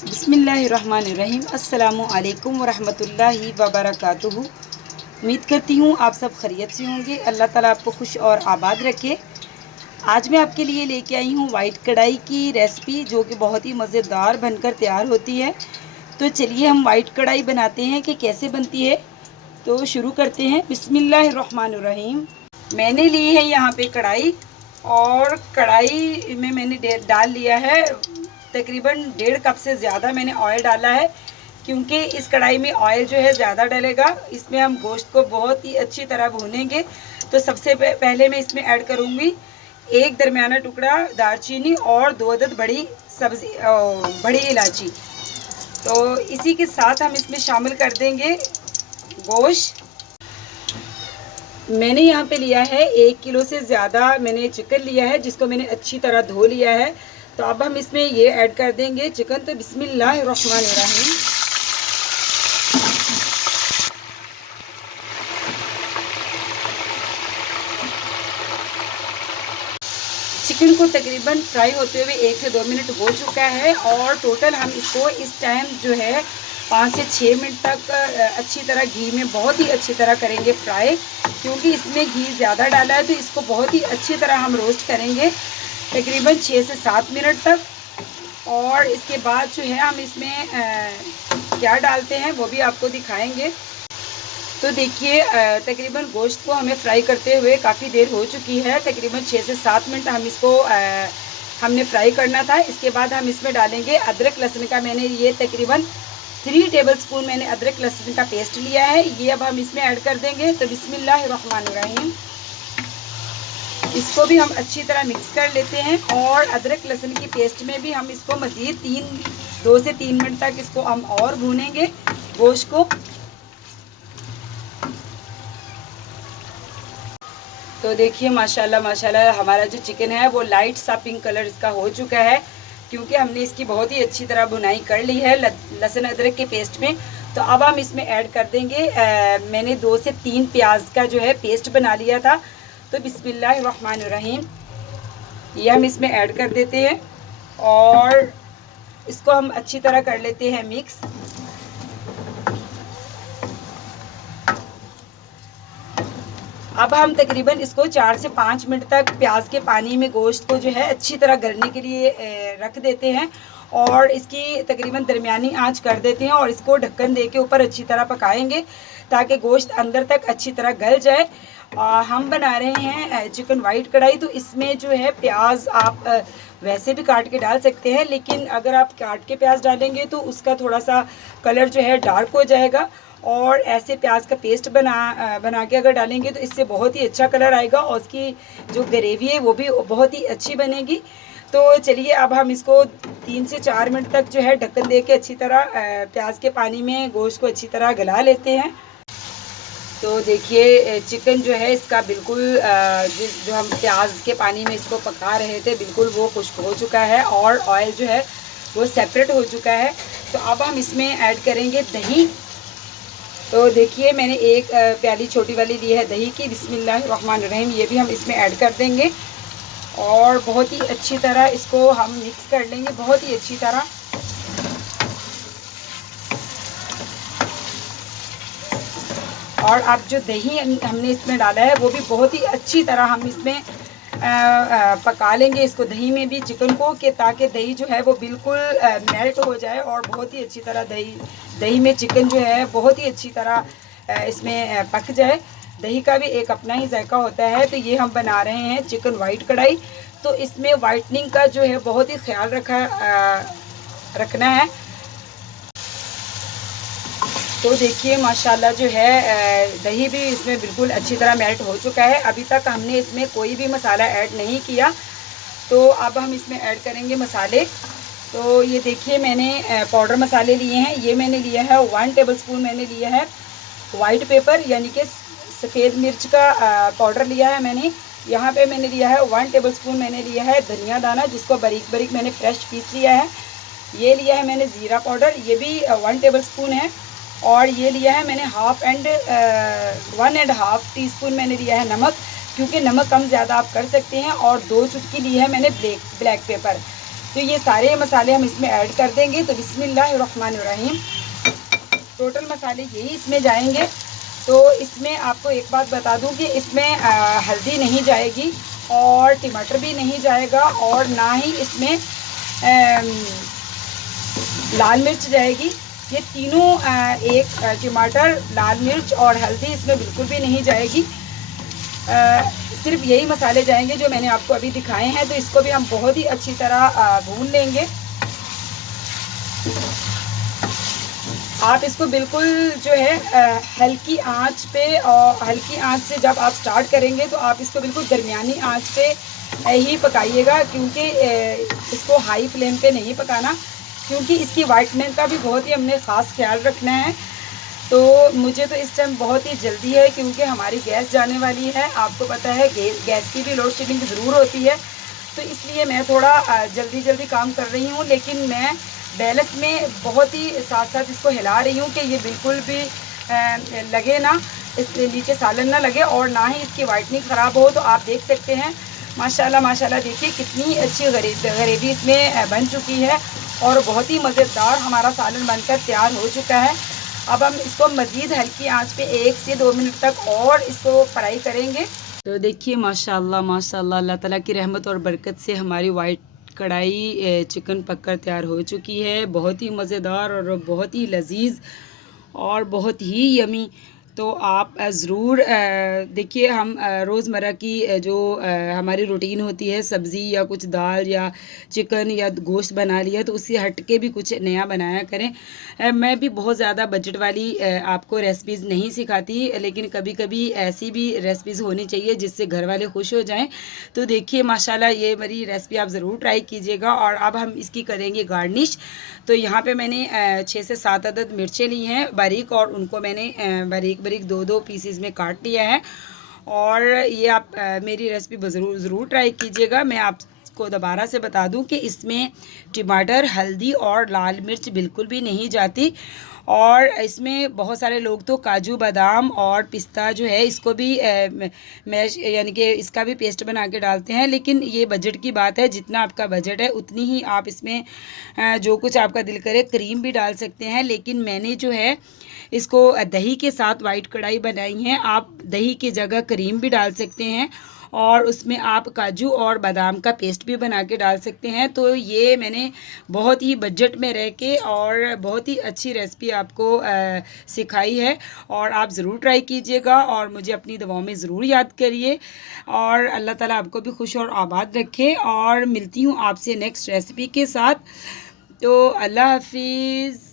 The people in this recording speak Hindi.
बिस्मिल्लाहिर्रहमानिर्रहीम। अस्सलामु अलैकुम वरहमतुल्लाहि वबरकातुहू। उम्मीद करती हूँ आप सब खैरियत से होंगे। अल्लाह ताला आपको खुश और आबाद रखे। आज मैं आपके लिए लेके आई हूँ वाइट कढ़ाई की रेसिपी, जो कि बहुत ही मज़ेदार बनकर तैयार होती है। तो चलिए हम वाइट कढ़ाई बनाते हैं कि कैसे बनती है। तो शुरू करते हैं। बिस्मिल्लाहिर्रहमानिर्रहीम। मैंने ली है यहाँ पे कढ़ाई, और कढ़ाई में मैंने डाल लिया है तकरीबन 1.5 कप से ज़्यादा मैंने ऑयल डाला है, क्योंकि इस कढ़ाई में ऑयल जो है ज़्यादा डलेगा। इसमें हम गोश्त को बहुत ही अच्छी तरह भूनेंगे। तो सबसे पहले मैं इसमें ऐड करूँगी एक दरमियाना टुकड़ा दालचीनी और 2 अदद बड़ी इलायची। तो इसी के साथ हम इसमें शामिल कर देंगे गोश्त। मैंने यहाँ पे लिया है 1 किलो से ज़्यादा मैंने चिकन लिया है, जिसको मैंने अच्छी तरह धो लिया है। तो अब हम इसमें ये ऐड कर देंगे चिकन। तो बिस्मिल्लाहिर्रहमानिर्रहीम। चिकन को तकरीबन फ्राई होते हुए 1 से 2 मिनट हो चुका है, और टोटल हम इसको इस टाइम जो है 5 से 6 मिनट तक अच्छी तरह घी में बहुत ही अच्छी तरह करेंगे फ्राई, क्योंकि इसमें घी ज़्यादा डाला है। तो इसको बहुत ही अच्छी तरह हम रोस्ट करेंगे तकरीबन 6 से 7 मिनट तक। और इसके बाद जो है हम इसमें क्या डालते हैं वो भी आपको दिखाएंगे। तो देखिए तकरीबन गोश्त को हमें फ्राई करते हुए काफ़ी देर हो चुकी है। तकरीबन 6 से 7 मिनट हम इसको हमने फ्राई करना था। इसके बाद हम इसमें डालेंगे अदरक लहसुन का। मैंने ये तकरीबन 3 टेबलस्पून मैंने अदरक लहसुन का पेस्ट लिया है। ये अब हम इसमें ऐड कर देंगे। तो बिस्मिल्लाहिर्रहमानिर्रहीम। इसको भी हम अच्छी तरह मिक्स कर लेते हैं, और अदरक लहसुन की पेस्ट में भी हम इसको मज़ीद 2 से 3 मिनट तक इसको हम और भूनेंगे गोश्त को। तो देखिए माशाल्लाह माशाल्लाह हमारा जो चिकन है वो लाइट सा पिंक कलर इसका हो चुका है, क्योंकि हमने इसकी बहुत ही अच्छी तरह भुनाई कर ली है लहसुन अदरक के पेस्ट में। तो अब हम इसमें ऐड कर देंगे मैंने 2 से 3 प्याज का जो है पेस्ट बना लिया था। तो बिस्मिल्लाहिर्रहमानिर्रहीम, ये हम इसमें ऐड कर देते हैं, और इसको हम अच्छी तरह कर लेते हैं मिक्स। अब हम तकरीबन इसको 4 से 5 मिनट तक प्याज के पानी में गोश्त को जो है अच्छी तरह गलने के लिए रख देते हैं, और इसकी तकरीबन दरमियानी आंच कर देते हैं, और इसको ढक्कन दे के ऊपर अच्छी तरह पकाएंगे ताकि गोश्त अंदर तक अच्छी तरह गल जाए। हम बना रहे हैं चिकन वाइट कढ़ाई, तो इसमें जो है प्याज आप वैसे भी काट के डाल सकते हैं, लेकिन अगर आप काट के प्याज डालेंगे तो उसका थोड़ा सा कलर जो है डार्क हो जाएगा। और ऐसे प्याज का पेस्ट बना के अगर डालेंगे तो इससे बहुत ही अच्छा कलर आएगा, और उसकी जो ग्रेवी है वो भी बहुत ही अच्छी बनेगी। तो चलिए अब हम इसको 3 से 4 मिनट तक जो है ढक्कन दे के अच्छी तरह प्याज के पानी में गोश्त को अच्छी तरह गला लेते हैं। तो देखिए चिकन जो है इसका बिल्कुल जो हम प्याज के पानी में इसको पका रहे थे बिल्कुल वो खुश्क हो चुका है, और ऑयल जो है वो सेपरेट हो चुका है। तो अब हम इसमें ऐड करेंगे दही। तो देखिए मैंने एक प्याली छोटी वाली ली है दही की। बिस्मिल्लाहिर्रहमानिर्रहीम, ये भी हम इसमें ऐड कर देंगे, और बहुत ही अच्छी तरह इसको हम मिक्स कर लेंगे, बहुत ही अच्छी तरह। और अब जो दही हमने इसमें डाला है वो भी बहुत ही अच्छी तरह हम इसमें पका लेंगे इसको, दही में भी चिकन को, कि ताकि दही जो है वो बिल्कुल मेल्ट हो जाए, और बहुत ही अच्छी तरह दही में चिकन जो है बहुत ही अच्छी तरह इसमें पक जाए। दही का भी एक अपना ही जायका होता है। तो ये हम बना रहे हैं चिकन वाइट कढ़ाई, तो इसमें वाइटनिंग का जो है बहुत ही ख्याल रखना है। तो देखिए माशाल्लाह जो है दही भी इसमें बिल्कुल अच्छी तरह मेल्ट हो चुका है। अभी तक हमने इसमें कोई भी मसाला ऐड नहीं किया। तो अब हम इसमें ऐड करेंगे मसाले। तो ये देखिए मैंने पाउडर मसाले लिए हैं। ये मैंने लिया है 1 टेबलस्पून मैंने लिया है वाइट पेपर, यानी कि सफ़ेद मिर्च का पाउडर लिया है मैंने। यहाँ पे मैंने लिया है 1 टेबलस्पून मैंने लिया है धनिया दाना, जिसको बारीक बारीक मैंने फ्रेश पीस लिया है। ये लिया है मैंने ज़ीरा पाउडर, ये भी 1 टेबलस्पून है। और ये लिया है मैंने 1.5 टीस्पून मैंने लिया है नमक, क्योंकि नमक कम ज़्यादा आप कर सकते हैं। और 2 चुटकी ली है मैंने ब्लैक पेपर। तो ये सारे मसाले हम इसमें ऐड कर देंगे। तो बिस्मिल्लाहिर्रहमानिर्रहीम, टोटल मसाले यही इसमें जाएंगे। तो इसमें आपको एक बात बता दूं कि इसमें हल्दी नहीं जाएगी और टमाटर भी नहीं जाएगा और ना ही इसमें लाल मिर्च जाएगी। ये तीनों एक टमाटर, लाल मिर्च और हल्दी इसमें बिल्कुल भी नहीं जाएगी। सिर्फ यही मसाले जाएंगे जो मैंने आपको अभी दिखाए हैं। तो इसको भी हम बहुत ही अच्छी तरह भून लेंगे। आप इसको बिल्कुल जो है हल्की आंच पे, और हल्की आंच से जब आप स्टार्ट करेंगे तो आप इसको बिल्कुल दरमियानी आंच पे ही पकाइएगा, क्योंकि इसको हाई फ्लेम पे नहीं पकाना, क्योंकि इसकी वाइटनिंग का भी बहुत ही हमने ख़ास ख्याल रखना है। तो मुझे तो इस टाइम बहुत ही जल्दी है, क्योंकि हमारी गैस जाने वाली है। आपको पता है गैस की भी लोड शेडिंग ज़रूर होती है, तो इसलिए मैं थोड़ा जल्दी जल्दी काम कर रही हूँ। लेकिन मैं बैलेंस में बहुत ही साथ साथ इसको हिला रही हूँ कि ये बिल्कुल भी लगे ना, इस नीचे सालन ना लगे और ना ही इसकी वाइटनिंग ख़राब हो। तो आप देख सकते हैं माशाल्लाह माशाल्लाह, देखिए कितनी अच्छी ग्रेवी इसमें बन चुकी है और बहुत ही मज़ेदार हमारा सालन बनकर तैयार हो चुका है। अब हम इसको मज़ीद हल्की आंच पे 1 से 2 मिनट तक और इसको फ्राई करेंगे। तो देखिए माशाल्लाह माशाल्लाह, अल्लाह ताला की रहमत और बरकत से हमारी वाइट कढ़ाई चिकन पककर तैयार हो चुकी है। बहुत ही मज़ेदार और बहुत ही लजीज और बहुत ही यमी। तो आप ज़रूर देखिए, हम रोज़मर्रा की जो हमारी रूटीन होती है, सब्ज़ी या कुछ दाल या चिकन या गोश्त बना लिया, तो उससे हट के भी कुछ नया बनाया करें। मैं भी बहुत ज़्यादा बजट वाली आपको रेसिपीज़ नहीं सिखाती, लेकिन कभी कभी ऐसी भी रेसिपीज़ होनी चाहिए जिससे घर वाले खुश हो जाएं। तो देखिए माशाल्लाह, ये मेरी रेसिपी आप ज़रूर ट्राई कीजिएगा। और अब हम इसकी करेंगे गार्निश। तो यहाँ पे मैंने 6 से 7 अदद मिर्चें ली हैं बारीक, और उनको मैंने बारीक बारीक 2-2 पीसेस में काट लिया है। और ये आप मेरी रेसिपी ज़रूर ट्राई कीजिएगा। मैं आपको दोबारा से बता दूं कि इसमें टमाटर, हल्दी और लाल मिर्च बिल्कुल भी नहीं जाती। और इसमें बहुत सारे लोग तो काजू, बादाम और पिस्ता जो है इसको भी मैश यानी कि इसका भी पेस्ट बना के डालते हैं। लेकिन ये बजट की बात है, जितना आपका बजट है उतनी ही आप इसमें जो कुछ आपका दिल करे क्रीम भी डाल सकते हैं। लेकिन मैंने जो है इसको दही के साथ वाइट कढ़ाई बनाई है। आप दही की जगह क्रीम भी डाल सकते हैं और उसमें आप काजू और बादाम का पेस्ट भी बना के डाल सकते हैं। तो ये मैंने बहुत ही बजट में रह के और बहुत ही अच्छी रेसिपी आपको सिखाई है, और आप ज़रूर ट्राई कीजिएगा और मुझे अपनी दुआओं में ज़रूर याद करिए। और अल्लाह ताला आपको भी खुश और आबाद रखे। और मिलती हूँ आपसे नेक्स्ट रेसिपी के साथ। तो अल्लाह हाफिज़।